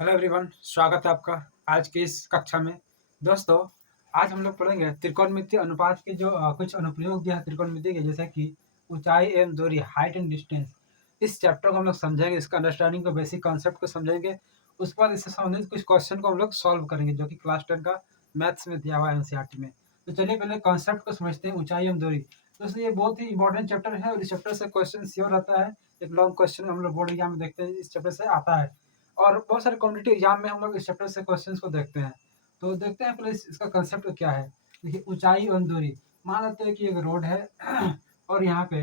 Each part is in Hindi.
हेलो एवरीवन, स्वागत है आपका आज की इस कक्षा में। दोस्तों, आज हम लोग पढ़ेंगे त्रिकोणमितीय अनुपात के जो कुछ अनुप्रयोग दिया है त्रिकोणमिति के, जैसे कि ऊंचाई एवं दूरी, हाइट एंड डिस्टेंस। इस चैप्टर को हम लोग समझेंगे, इसका अंडरस्टैंडिंग को, बेसिक कॉन्सेप्ट को समझेंगे। उसके बाद इससे संबंधित कुछ क्वेश्चन को हम लोग सॉल्व करेंगे जो कि क्लास 10 का मैथ्स में दिया हुआ है एनसीईआरटी में। तो चलिए पहले कॉन्सेप्ट को समझते हैं, ऊंचाई एवं दूरी। दोस्तों, ये बहुत ही इंपॉर्टेंट चैप्टर है और इस चैप्टर से क्वेश्चन श्योर रहता है। एक लॉन्ग क्वेश्चन हम लोग बोर्ड एग्जाम में देखते हैं, इस चैप्टर से आता है। और बहुत सारे कॉम्पिटिटिव एग्जाम में हम लोग इस चैप्टर से क्वेश्चंस को देखते हैं। तो देखते हैं पहले इसका कंसेप्ट क्या है। देखिए, ऊंचाई और दूरी। मान लेते हैं कि एक रोड है और यहाँ पे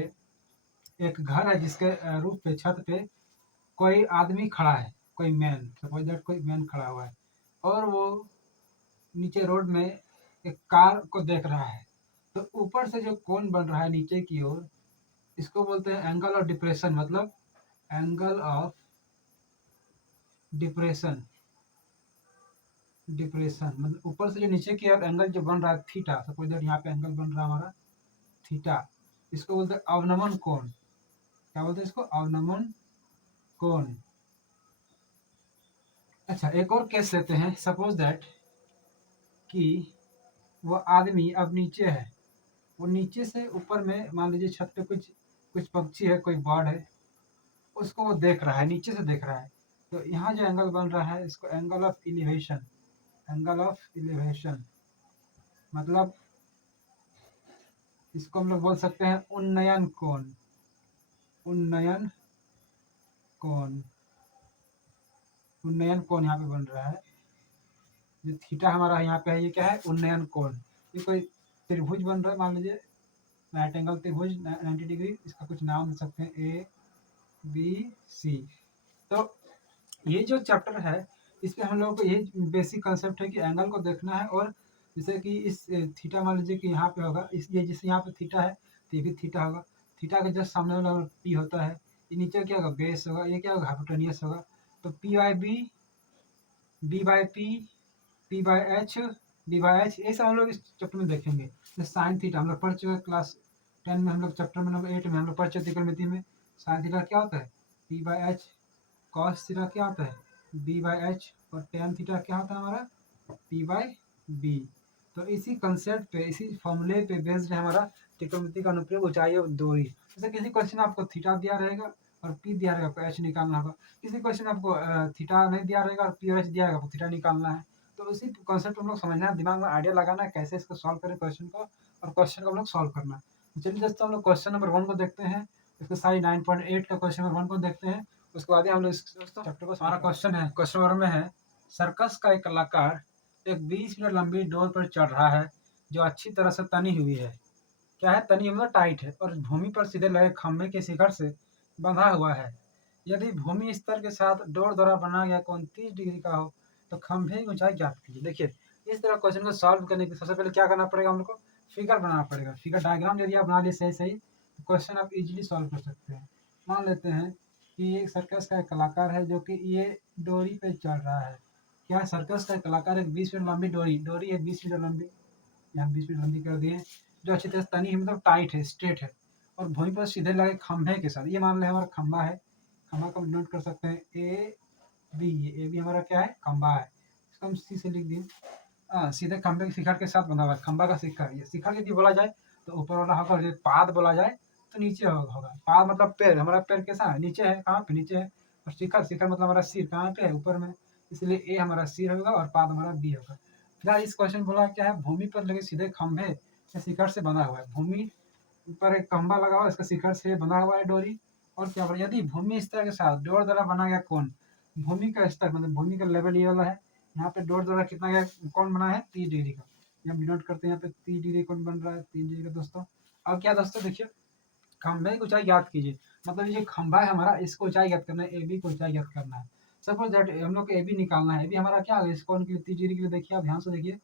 एक घर है जिसके रूफ पे, छत पे कोई आदमी खड़ा है, कोई मैन, सपोज दैट कोई मैन खड़ा हुआ है और वो नीचे रोड में एक कार को देख रहा है। तो ऊपर से जो कोण बन रहा है नीचे की ओर, इसको बोलते हैं एंगल ऑफ डिप्रेशन, मतलब एंगल ऑफ डिप्रेशन। डिप्रेशन मतलब ऊपर से जो नीचे की ओर एंगल जो बन रहा है थीटा, सपोज दैट यहाँ पे एंगल बन रहा है हमारा थीटा, इसको बोलते हैं अवनमन कोण। क्या बोलते हैं इसको? अवनमन कोण। अच्छा, एक और केस लेते हैं। सपोज दैट कि वो आदमी अब नीचे है, वो नीचे से ऊपर में, मान लीजिए छत पे कुछ कुछ पक्षी है, कोई बर्ड है, उसको वो देख रहा है, नीचे से देख रहा है। तो यहाँ जो एंगल बन रहा है इसको angle of elevation, angle of elevation मतलब इसको हम लोग बोल सकते हैं उन्नयन कोण। उन्नयन कोण, उन्नयन कोण यहाँ पे बन रहा है। जो थीटा हमारा यहाँ पे है, ये क्या है? उन्नयन कोण। ये कोई त्रिभुज बन रहा है, मान लीजिए राइट एंगल त्रिभुज 90 डिग्री, इसका कुछ नाम दे सकते हैं ए बी सी। तो ये जो चैप्टर है, इसमें हम लोगों को ये बेसिक कंसेप्ट है कि एंगल को देखना है। और जैसे कि इस थीटा, मान लीजिए कि यहाँ पे होगा, इस ये जैसे यहाँ पे थीटा है तो ये भी थीटा होगा। थीटा के जस्ट सामने वाला पी होता है, ये नीचे क्या होगा? बेस होगा। ये क्या होगा? हाइपोटेनियस होगा। तो P by B, B by P, P by H, D by H, ये सब हम लोग इस चैप्टर में देखेंगे। जैसे साइन थीटा हम लोग पढ़ चुके हैं क्लास 10 में, हम लोग चैप्टर में नंबर 8 में हम लोग पढ़ चुके त्रिकोणमिति में। साइन थीटा क्या होता है? P by H. Cos theta क्या होता है? B by H. और टेन थीटा क्या होता है हमारा? P by B. तो इसी कंसेप्ट पे, इसी फॉर्मूले पे बेस्ड है हमारा त्रिकोणमिति का अनुप्रयोग, ऊंचाई और दूरी। जैसे किसी क्वेश्चन आपको थीटा दिया रहेगा और पी दिया रहेगा, आपको एच निकालना होगा। किसी क्वेश्चन आपको थीटा नहीं दिया रहेगा और पी और एच दिया रहेगा, आपको थीटा निकालना है। तो उसी कॉन्सेप्ट हम लोग समझना है, दिमाग में आइडिया लगाना है कैसे इसको सॉल्व करें क्वेश्चन को, और क्वेश्चन को हम लोग सॉल्व करना है। चलिए दोस्तों, हम लोग क्वेश्चन नंबर 1 को देखते हैं। इसको सारी 9.8 का क्वेश्चन नंबर 1 को देखते हैं। उसके बाद ही हम लोग इस चैप्टर को, हमारा क्वेश्चन है, क्वेश्चन नंबर में है, सर्कस का एक कलाकार एक 20 मीटर लंबी डोर पर चढ़ रहा है जो अच्छी तरह से तनी हुई है। क्या है? तनी मतलब टाइट है, और भूमि पर सीधे लगे खंभे के शिखर से बंधा हुआ है। यदि भूमि स्तर के साथ डोर द्वारा बनाया गया कोण 30 डिग्री का हो तो खंभे की ऊंचाई ज्ञात कीजिए। देखिए, इस तरह क्वेश्चन को सॉल्व करने के लिए सबसे पहले क्या करना पड़ेगा? हम लोग को फिगर बनाना पड़ेगा। फिगर डायग्राम यदि आप बना लिए सही सही, तो क्वेश्चन आप इजीली सॉल्व कर सकते हैं। मान लेते हैं कि एक सर्कस का एक कलाकार है जो कि ये डोरी पे चढ़ रहा है। क्या? सर्कस का एक कलाकार एक 20 मीटर लंबी डोरी, डोरी है 20 मीटर लंबी, यहाँ 20 मीटर लंबी कर दिए, जो अच्छी तरह से तनी है, मतलब टाइट है, स्ट्रेट है, और भूमि पर सीधे लगे खंभे के साथ। ये मान लें हमारा खंभा है, खंभा को हम नोट कर सकते हैं ए बी। ए बी हमारा क्या है? खंभा है। इसको हम सी से लिख दिए। सीधे खंभे के शिखर के साथ बंधा हुआ है, खंभा का शिखर। ये शिखर यदि बोला जाए तो ऊपर वाला होगा, और यदि पाद बोला जाए तो नीचे होगा। पाद मतलब पैर, हमारा पैर कैसा है? नीचे है। कहाँ पे? नीचे है। और शिखर, शिखर मतलब हमारा सिर कहाँ पे है? ऊपर में। इसलिए ए हमारा सिर होगा और पाद हमारा बी होगा। फिलहाल इस क्वेश्चन बोला क्या है? भूमि पर लगे सीधे खंभे या शिखर से बंधा हुआ है। भूमि पर एक खंभा लगा हुआ है, इसका शिखर से बंधा हुआ है डोरी। और क्या बोला? यदि भूमि स्तर के साथ डोर द्वारा बना गया कोण, भूमि का स्तर मतलब भूमि का लेवल ये वाला है, यहाँ पे डोर द्वारा कितना गया कोण बना है? 30 डिग्री का। ये हम डिनोट करते हैं, यहाँ पे 30 डिग्री कोण बन रहा है, 30 डिग्री का दोस्तों। अब क्या दोस्तों, देखिए, खंभे की ऊंचाई ज्ञात कीजिए। मतलब ये खंभा है हमारा, इसको ऊंचाई ज्ञात करना है, ए बी को ऊंचाई ज्ञात करना है। सपोज दैट हम लोग को ए बी निकालना है। ए बी हमारा क्या होगा? इस कोण के लिए 30 डिग्री के लिए देखिए, आप ध्यान से देखिए,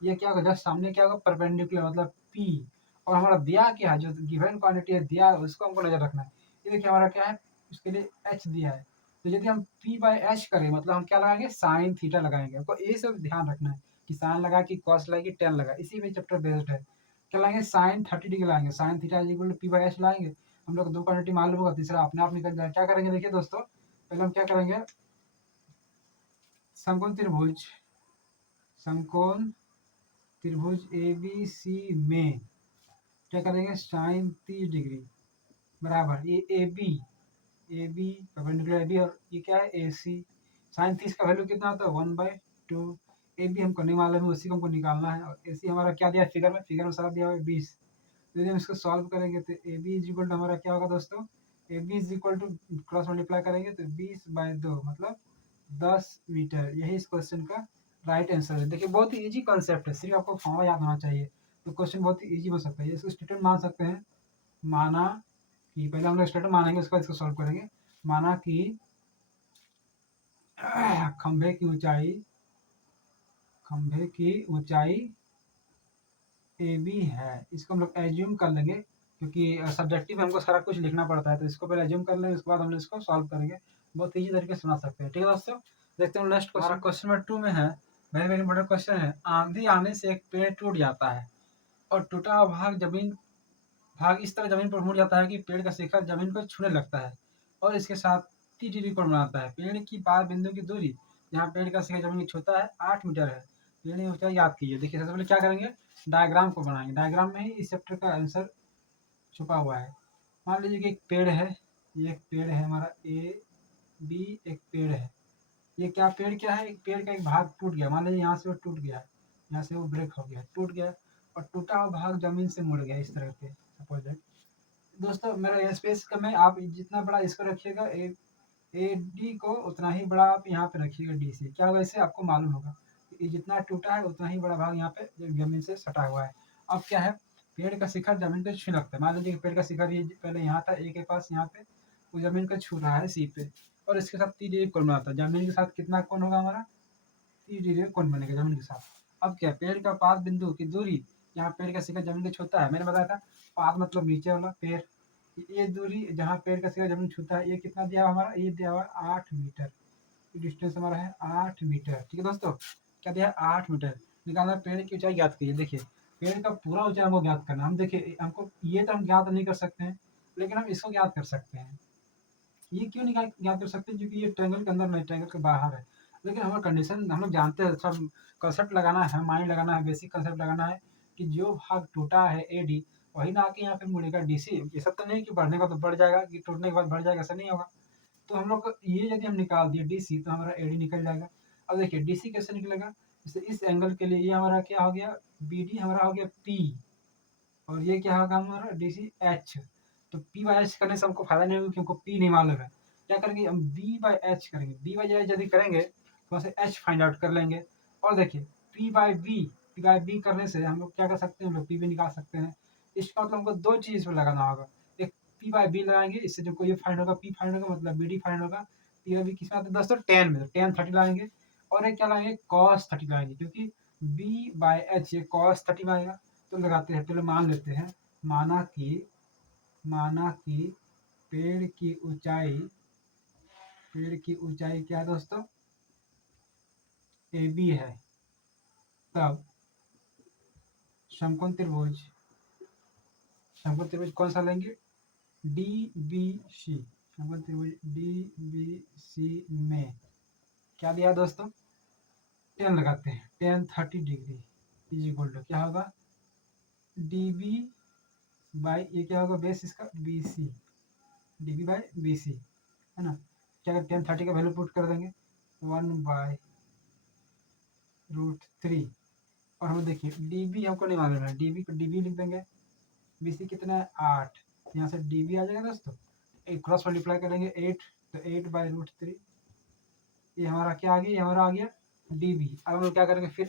ये क्या होगा? जस्ट सामने क्या होगा? परपेंडिकुलर, मतलब पी। और हमारा दिया क्या है? जो गिवन क्वांटिटी है दिया है, उसको हमको नजर रखना है। ये देखिए हमारा क्या है? उसके लिए एच दिया है। तो यदि हम पी बाई एच करें, मतलब हम क्या लगाएंगे? साइन थीटा लगाएंगे। हमको ये सब ध्यान रखना है कि साइन लगा कि कॉस लगा कि टेन लगा। इसी में चैप्टर बेस्ड है। क्या लाएंगे? साइन 30 डिग्री लाएंगे। Sine theta is equal to P by H लाएंगे। हम लोग को दो क्वांटिटी मालूम होगा, तीसरा अपने आप निकल जाए। क्या करेंगे? देखिए दोस्तों, पहले हम क्या करेंगे? समकोण त्रिभुज ए बी सी में क्या करेंगे, साइन 30 डिग्री बराबर ये A B perpendicular A B, और ये क्या है ए सी। साइन 30 का वैल्यू कितना होता है 1/2। ए बी हमको नहीं मालूम है, उसी को हमको निकालना है। और ए सी हमारा क्या दिया फिगर में सारा दिया हुआ है 20। तो यदि हम इसको सॉल्व करेंगे तो A B is equal to हमारा क्या होगा दोस्तों, A B is equal to cross multiply करेंगे तो 20/2 मतलब 10 मीटर। यही इस क्वेश्चन का राइट आंसर है। देखिए बहुत ही ईजी कॉन्सेप्ट है, सिर्फ आपको फॉर्मूला याद होना चाहिए तो क्वेश्चन बहुत ही ईजी हो सकता है। इसको स्टेटमेंट मान सकते हैं, माना कि पहले हम लोग स्टेटमेंट मानेंगे उसके बाद इसको सॉल्व करेंगे। माना कि खंभे की ऊंचाई ए बी है। इसको हम लोग एज्यूम कर लेंगे क्योंकि सब्जेक्टिव में हमको सारा कुछ लिखना पड़ता है, तो इसको पहले एज्यूम कर लेंगे, उसके बाद हम लोग इसको सॉल्व करेंगे। बहुत ईजी तरीके से सुना सकते हैं। ठीक है दोस्तों, देखते हैं नेक्स्ट क्वेश्चन। क्वेश्चन नंबर 2 में है, वेरी वेरी इंपॉर्टेंट क्वेश्चन है। आंधी आने से एक पेड़ टूट जाता है और टूटा हुआ भाग इस तरह जमीन पर मुड़ जाता है कि पेड़ का शिखर जमीन को छूने लगता है और इसके साथ 30 डिग्री कोण बनाता है। पेड़ की पार बिंदु की दूरी जहाँ पेड़ का शिखर जमीन को छूता है 8 मीटर है। पेड़ की ऊंचाई याद कीजिए। देखिए सबसे पहले क्या करेंगे, डायग्राम को बनाएंगे। डायग्राम में ही इस चैप्टर का आंसर छुपा हुआ है। मान लीजिए कि एक पेड़ है, ये एक पेड़ है हमारा ए बी, एक पेड़ है। ये क्या पेड़ क्या है, एक पेड़ का एक भाग टूट गया। मान लीजिए यहाँ से वो टूट गया, यहाँ से वो ब्रेक हो गया, टूट गया और टूटा हुआ भाग जमीन से मुड़ गया इस तरह से। सपोज दोस्तों मेरा स्पेस कम है, आप जितना बड़ा इसको रखिएगा ए डी को उतना ही बड़ा आप यहाँ पे रखिएगा डी से। क्या होगा, इससे आपको मालूम होगा ये जितना टूटा है उतना ही बड़ा भाग यहाँ पे जमीन से सटा हुआ है। अब क्या है, पेड़ का शिखर जमीन पे छू लगता है। मान लीजिए पेड़ का शिखर ये पहले यहाँ था, ए के पास यहाँ पे वो जमीन को छू रहा है सी पे, और इसके साथ 30 डिग्री कोण बनाता है। जमीन के साथ कितना कोण होगा हमारा, 30 डिग्री कोण बनेगा जमीन के साथ। अब क्या, पेड़ का पाद बिंदु की दूरी जहाँ पेड़ का शिखर जमीन को छूता है, मैंने बताया था पाद मतलब नीचे वाला पेड़, ये दूरी जहाँ पेड़ का शिखर जमीन छूता है ये कितना दिया हुआ हमारा, ये दिया हुआ 8 मीटर। डिस्टेंस हमारा है 8 मीटर। ठीक है दोस्तों, क्या दिया है 8 मीटर। निकालना पेड़ की ऊंचाई ज्ञात कीजिए। देखिए पेड़ का पूरा ऊंचाई हमको ज्ञात करना। हम देखिए हमको ये तो हम ज्ञात नहीं कर सकते हैं, लेकिन हम इसको ज्ञात कर सकते हैं। ये क्यों नहीं ज्ञात कर सकते, क्योंकि ये ट्रायंगल के अंदर नहीं, ट्रायंगल के बाहर है। लेकिन हमारा कंडीशन हम लोग जानते हैं, सब कंसेप्ट लगाना है, माइंड लगाना है, बेसिक कंसेप्ट लगाना है कि जो भाग टूटा है ए डी वही ना आके यहाँ पे मुड़ेगा डी सी। ये सब तो नहीं कि बढ़ने का तो बढ़ जाएगा, कि टूटने के बाद बढ़ जाएगा, ऐसा नहीं होगा। तो हम लोग को ये यदि हम निकाल दिए डी सी तो हमारा ए डी निकल जाएगा। अब देखिए डी सी कैसे निकलेगा, जैसे इस एंगल के लिए ये हमारा क्या हो गया, बी डी हमारा हो गया पी, और ये क्या होगा हमारा डी सी एच। तो पी बाई एच करने से हमको फायदा नहीं होगा क्योंकि हमको पी नहीं मालूम है। क्या करेंगे, हम बी बाई एच करेंगे। बी बाई एच यदि करेंगे तो वहाँ से एच फाइंड आउट कर लेंगे। और देखिए पी बाई बी करने से हम लोग क्या कर सकते हैं, हम लोग पी भी निकाल सकते हैं। इसका मतलब हमको दो चीज़ पर लगाना होगा, एक पी बाई बी लगाएंगे, इससे जो कोई फाइंड होगा पी फाइंड होगा, मतलब बी डी फाइंड होगा। पी बाई बी किस में आता है दोस्तों, टेन में, तो टेन 30 लगाएंगे। और एक क्या लगाएंगे, कॉस 30 लगाएंगे, क्योंकि बी बाई एच ये कॉस 30 में आएगा। तो लगाते हैं, पहले मान लेते हैं, माना कि पेड़ की ऊंचाई क्या है दोस्तों, ए बी है। तब समकोण त्रिभुज कौन सा लेंगे, डी बी सी। समकोण त्रिभुज डी बी सी में क्या दिया दोस्तों, 10 लगाते हैं, 10 30 डिग्री इज इक्वल टू क्या होगा, डी बी बाई ये क्या होगा बेस इसका B C, D B by B C है ना। क्या अगर 10 30 का वैल्यू पुट कर देंगे 1/√3। और हम देखिए डी बी हमको नहीं मालूम है, डी बी लिख देंगे, बी सी कितना है 8, यहाँ से डी बी आ जाएगा दोस्तों। एक क्रॉस मल्टीप्लाई करेंगे 8, तो 8/√3 ये हमारा क्या आ गया, ये हमारा आ गया डी बी। अब हम लोग क्या करेंगे, फिर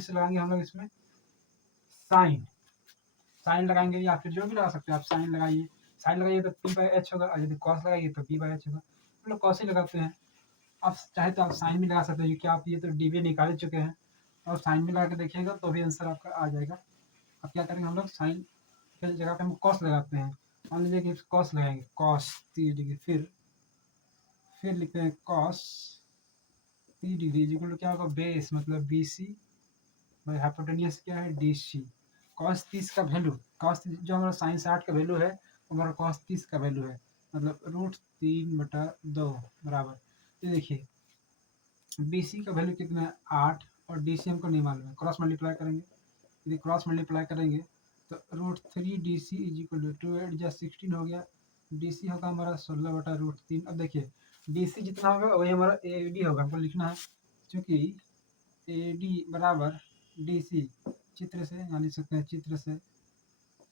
से लगाएंगे हम लोग इसमें साइन लगाएंगे, या फिर जो भी लगा सकते हैं आप, साइन लगाइए। साइन लगाइए तो पी बाई एच होगा, और यदि कॉस लगाइए तो पी बाई एच होगा। हम लोग कॉस ही लगाते हैं। आप चाहे तो आप साइन भी लगा सकते हैं, क्योंकि आप ये तो डी बी निकाल ही चुके हैं, और साइन भी लगा के देखिएगा तो भी आंसर आपका आ जाएगा। अब क्या करेंगे, हम लोग साइन की जगह पे हम कॉस लगाते हैं। मान लीजिए कि कॉस लगाएंगे, कॉस 30 डिग्री, फिर लिखते हैं कॉस 30 डिग्री इक्वल टू क्या होगा, बेस मतलब बी सी बाई हाइपोटेनियस क्या है डी सी। कॉस 30 का वैल्यू, कॉस जो हमारा साइन 60 का वैल्यू है वो हमारा कॉस 30 का वैल्यू है, मतलब √3/2 बराबर। ये देखिए बी सी का वैल्यू कितना है 8 और डी सी हमको नहीं मालूम है, क्रॉस मल्टीप्लाई करेंगे, यदि क्रॉस मल्टीप्लाई करेंगे तो √3 D C is equal to 2 8 16 हो गया, डी सी होगा हमारा 16/√3। अब देखिए डी सी जितना होगा वही हमारा ए डी होगा, हमको लिखना है क्योंकि ए डी बराबर डी सी, चित्र से यहाँ लिख सकते हैं, चित्र से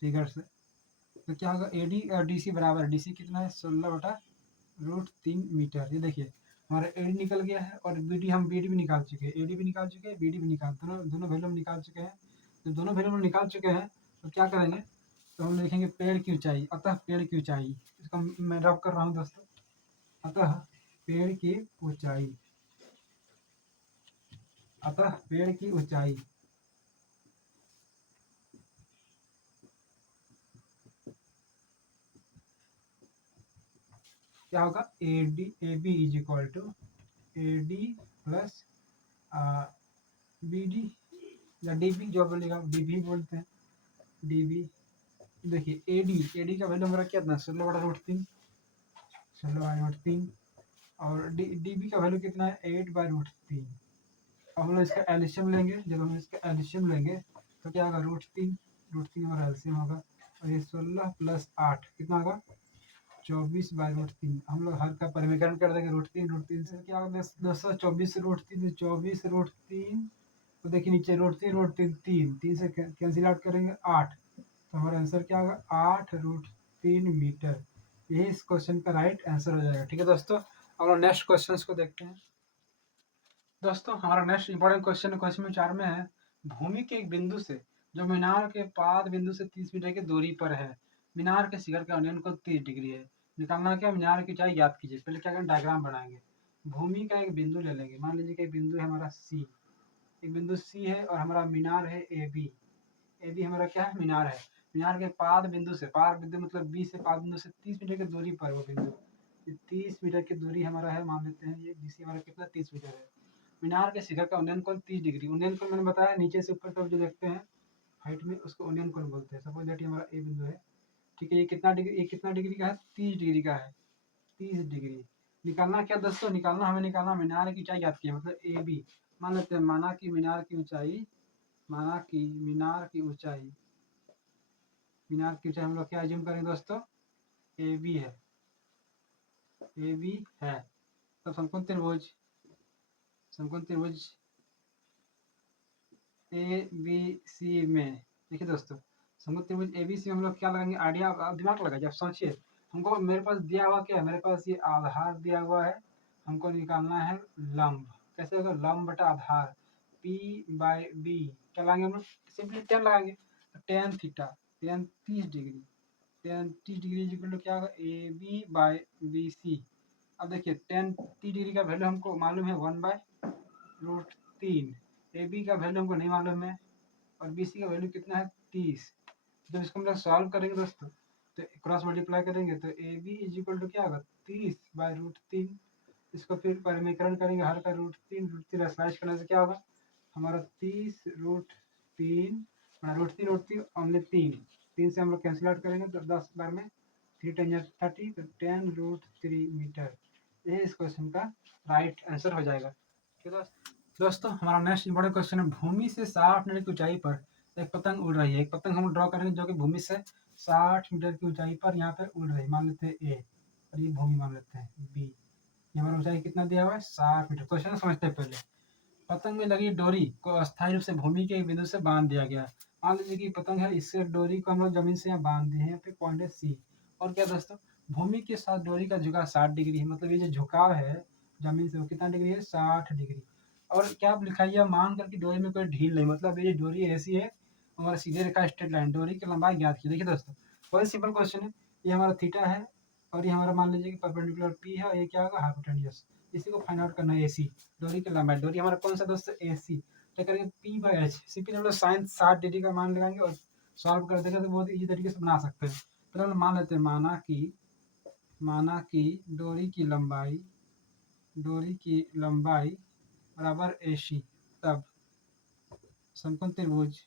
फिगर से, तो क्या होगा ए डी और डी सी बराबर, डी सी कितना है 16/√3 मीटर। ये देखिए हमारा ए डी निकल गया है और बी डी, हम बी डी भी निकाल चुके हैं, ए डी भी निकाल चुके हैं, बी डी भी निकाल, दोनों दोनों वैल्यू हम निकाल चुके हैं। तो दोनों वैल्यू हम निकाल चुके हैं तो क्या करेंगे, तो हम लिखेंगे पेड़ की ऊंचाई, अतः पेड़ की ऊंचाई, इसका मैं रब कर रहा हूँ दोस्तों, अतः पेड़ की ऊंचाई, अतः पेड़ की ऊंचाई क्या होगा A D, A B is equal to A D plus B D या डी बी, जो बोलेगा डी बी बोलते हैं, डी बी। देखिए ए डी का वैल्यू हमारा कितना 16/√3, 16/√3 और डी बी का वैल्यू कितना है 8/√3। अब हम लोग इसका एल्शियम लेंगे, जब हम इसका एल्शियम लेंगे तो क्या होगा √3, √3 हमारा एल्शियम होगा और ये 16 + 8 कितना होगा 24/√3। हम लोग हर का परिमीकरण कर देंगे √3 से क्या होगा 10/24 24/3, तो देखिए नीचे √3 3 से कैंसिल आउट करेंगे 8, तो हमारा आंसर क्या होगा 8√3 मीटर। यही इस क्वेश्चन का राइट आंसर हो जाएगा। ठीक है दोस्तों, अब हम नेक्स्ट क्वेश्चन को देखते हैं। दोस्तों हमारा नेक्स्ट इंपॉर्टेंट क्वेश्चन क्वेश्चन 4 में है, भूमि के एक बिंदु से जो मीनार के पाद बिंदु से 30 मीटर की दूरी पर है, मीनार के शिखर का उन्नयन कोण 30 डिग्री है, निकालना क्या, मीनार की ऊंचाई ज्ञात कीजिए। पहले क्या करें, डायग्राम बनाएंगे। भूमि का एक बिंदु ले लेंगे, मान लीजिए कि एक बिंदु है हमारा सी, एक बिंदु सी है और हमारा मीनार है ए बी, ए बी हमारा क्या है मीनार है, मीनार के पाद बिंदु से, पाद बिंदु मतलब बी से पाद बिंदु से 30 मीटर की दूरी पर वो बिंदु, 30 मीटर की दूरी हमारा है, मान लेते हैं ये बी सी हमारा कितना 30 मीटर है। मीनार के शिखर का उन्नयन कोण 30 डिग्री, उन्नयन कोण मैंने बताया नीचे से ऊपर तक जो देखते हैं हाइट में उसको उन्नयन कोण बोलते हैं। सपोज दैट ये हमारा ए बिंदु है, ठीक है, ये कितना डिग्री, ये कितना डिग्री का है 30 डिग्री का है, 30 डिग्री। निकालना क्या दोस्तों, निकालना हमें निकालना मीनार की ऊंचाई याद किया, मतलब ए बी मान लेते हैं, माना कि मीनार की ऊंचाई, माना कि मीनार की ऊंचाई, मीनार की ऊंचाई हम लोग क्या एज्यूम करेंगे दोस्तों ए बी है, ए बी है, तब समकोण त्रिभुज, समकोण त्रिभुज ए बी सी में, देखिए दोस्तों समकोण त्रिभुज ए बी सी में हम लोग क्या लगाएंगे, आइडिया आप दिमाग लगाइए, आप सोचिए। हमको मेरे पास दिया हुआ क्या है, मेरे पास ये आधार दिया हुआ है, हमको निकालना है लंब, कैसे होगा लंब बटा आधार, P/B क्या लगाएंगे हम लोग, सिंपली टेन लगाएंगे, tan theta, tan 30 degree, tan 30 degree equal to क्या होगा A B by B C. अब देखिए टेन 30 डिग्री का वैल्यू हमको मालूम है 1/√3, ए बी का वैल्यू हमको नहीं मालूम है और बी सी का वैल्यू कितना है 30। जब इसको हम लोग सॉल्व करेंगे दोस्तों तो क्रॉस मल्टीप्लाई करेंगे तो A B is equal to क्या होगा 30/√3, इसको फिर परिमीकरण करेंगे हर का √3 स्लाइस करने से क्या होगा हमारा 30√3, √3 हमने 3 से हम लोग कैंसिल आउट करेंगे तो 10 बार में 3×10 तो 10√3 मीटर। ये इस क्वेश्चन का राइट आंसर हो जाएगा। ठीक है दोस्तों हमारा नेक्स्ट इंपॉर्टेंट क्वेश्चन है, भूमि से 60 मीटर की ऊंचाई पर एक पतंग उड़ रही है, एक पतंग हम ड्रॉ करेंगे जो कि भूमि से 60 मीटर की ऊंचाई पर यहाँ पे उड़ रही है, मान लेते हैं ए और ये भूमि मान लेते हैं बी, ये हमारा ऊंचाई कितना दिया हुआ है 60 मीटर। क्वेश्चन समझते हैं पहले, पतंग में लगी डोरी को अस्थायी रूप से भूमि के एक बिंदु से बांध दिया गया, मान लीजिए कि पतंग है, इससे डोरी को हम लोग जमीन से यहाँ बांध दिए हैं, यहाँ पे पॉइंट है सी, और क्या दोस्तों भूमि के साथ डोरी का झुकाव 60 डिग्री है, मतलब ये जो झुकाव है जमीन से वो कितना डिग्री है 60 डिग्री। और क्या आप लिखाइए मान कर कि डोरी में कोई ढील नहीं, मतलब ये डोरी ऐसी है हमारा सीधे रेखा स्ट्रेट लाइन, डोरी की लंबाई ज्ञात की। देखिए दोस्तों बहुत सिंपल क्वेश्चन है, ये हमारा थीटा है और ये हमारा मान लीजिए कि परपेंडिकुलर पी है और ये क्या होगा हाइपोटेन्यूज, इसी को फाइंड आउट करना है एसी, डोरी की लंबाई, डोरी हमारा कौन सा दोस्तों एसी, तो करेंगे P/H, सिंपली हम लोग साइन 60 डिग्री का मान लगाएंगे और सॉल्व कर देंगे तो बहुत इजी तरीके से बना सकते हैं। तो हम मान लेते हैं माना कि डोरी की लंबाई बराबर AC, तब समकोण त्रिभुज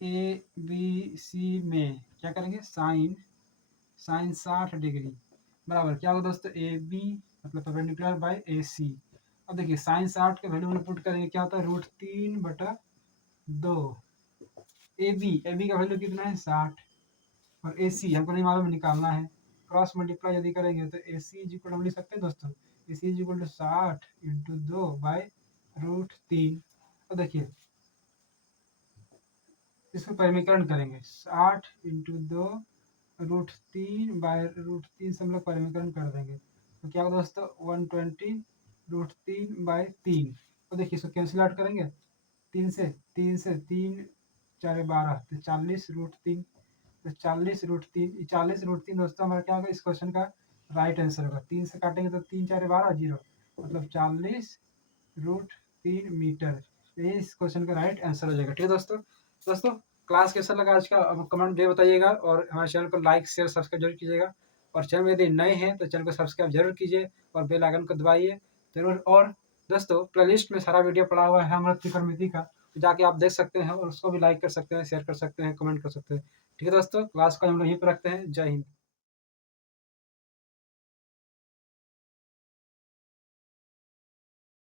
ए बी सी में क्या करेंगे साइन 60 डिग्री बराबर क्या होगा दोस्तों ए बी मतलब परपेंडिकुलर बाय ए सी। अब देखिए साइन 60 के वैल्यू में पुट करेंगे, क्या होता है √3/2। ए बी का वैल्यू कितना है 60, और ए सी हमको नहीं मालूम, निकालना है। क्रॉस मल्टीप्लाई यदि करेंगे तो ए सी इज इक्वल, हम लिख सकते हैं दोस्तों, ए सी इज इक्वल टू 60/2/√3। अब देखिए इसको परिमीकरण करेंगे, 60/2√3/√3 से हम लोग परिमीकरण कर देंगे, तो क्या होगा दोस्तों 120√3/3। तो देखिए इसको कैंसिल आउट करेंगे, 3 4 12, तो 40√3, तो 40√3 दोस्तों हमारा क्या होगा इस क्वेश्चन का राइट आंसर होगा। 3 से काटेंगे तो 3 4 12 0, मतलब 40√3 मीटर। यही इस क्वेश्चन का राइट आंसर हो जाएगा। ठीक है दोस्तों क्लास कैसा लगा आज का, अब कमेंट में बताइएगा, और हमारे चैनल को लाइक शेयर सब्सक्राइब जरूर कीजिएगा, और चैनल में यदि नए हैं तो चैनल को सब्सक्राइब जरूर कीजिए और बेल आइकन को दबाइए जरूर। और दोस्तों प्लेलिस्ट में सारा वीडियो पड़ा हुआ है हम त्रिकोणमिति का, तो जाके आप देख सकते हैं और उसको भी लाइक कर सकते हैं, शेयर कर सकते हैं, कमेंट कर सकते हैं। ठीक है दोस्तों, क्लास को हम लोग यहीं पर रखते हैं। जय हिंद।